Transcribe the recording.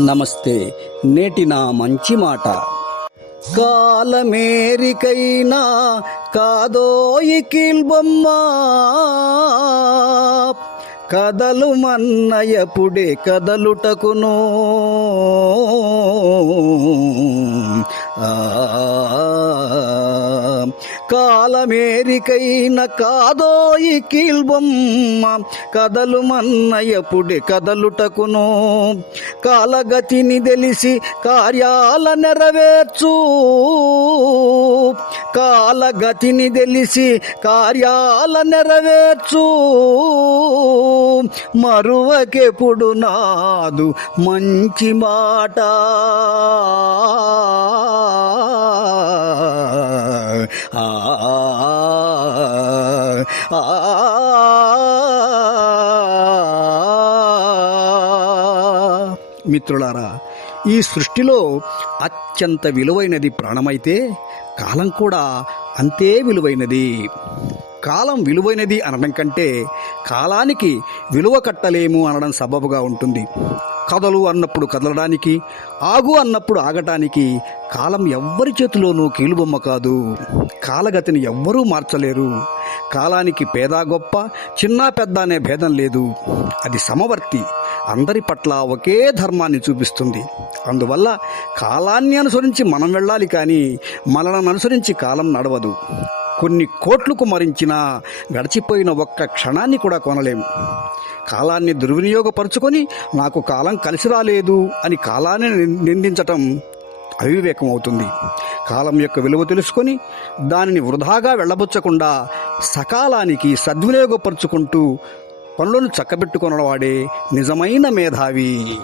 నమస్తే. నేటి నా మంచి మాట. కాలమేరికైనా కాదోయి కీల్బొమ్మ కదలు మన్నయపుడే కదలుటకును. ఆ కాలమేరికైన కాదోయి కీల్బొమ్మ కదలు మన్నయపుడి కదలుటకును. కాలగతిని తెలిసి కార్యాల నెరవేర్చు. కాలగతిని తెలిసి కార్యాల నెరవేర్చు. మరువకెప్పుడు నాదు మంచి మాట. మిత్రులారా ఈ సృష్టిలో అత్యంత విలువైనది ప్రాణమైతే కాలం కూడా అంతే విలువైనది. కాలం విలువైనది అనడం కంటే కాలానికి విలువ కట్టలేము అనడం సబబుగా ఉంటుంది. కథలు అన్నప్పుడు కదలడానికి ఆగు అన్నప్పుడు ఆగటానికి కాలం ఎవ్వరి చేతిలోనూ కీలుబొమ్మ కాదు. కాలగతిని ఎవ్వరూ మార్చలేరు. కాలానికి పేద గొప్ప చిన్న పెద్ద అనే భేదం లేదు. అది సమవర్తి. అందరి పట్ల ఒకే ధర్మాన్ని చూపిస్తుంది. అందువల్ల కాలాన్ని అనుసరించి మనం వెళ్ళాలి కానీ మనలను అనుసరించి కాలం నడవదు. కొన్ని కోట్లకు మరించిన గడిచిపోయిన ఒక్క క్షణాన్ని కూడా కొనలేము కాలాన్ని దుర్వినియోగపరుచుకొని నాకు కాలం కలిసి రాలేదు అని కాలాన్ని నిందించటం అవివేకం అవుతుంది. కాలం యొక్క విలువ తెలుసుకొని దానిని వృధాగా వెళ్ళబుచ్చకుండా సకాలానికి సద్వినియోగపరుచుకుంటూ పనులను చక్కబెట్టుకున్నవాడే నిజమైన మేధావి.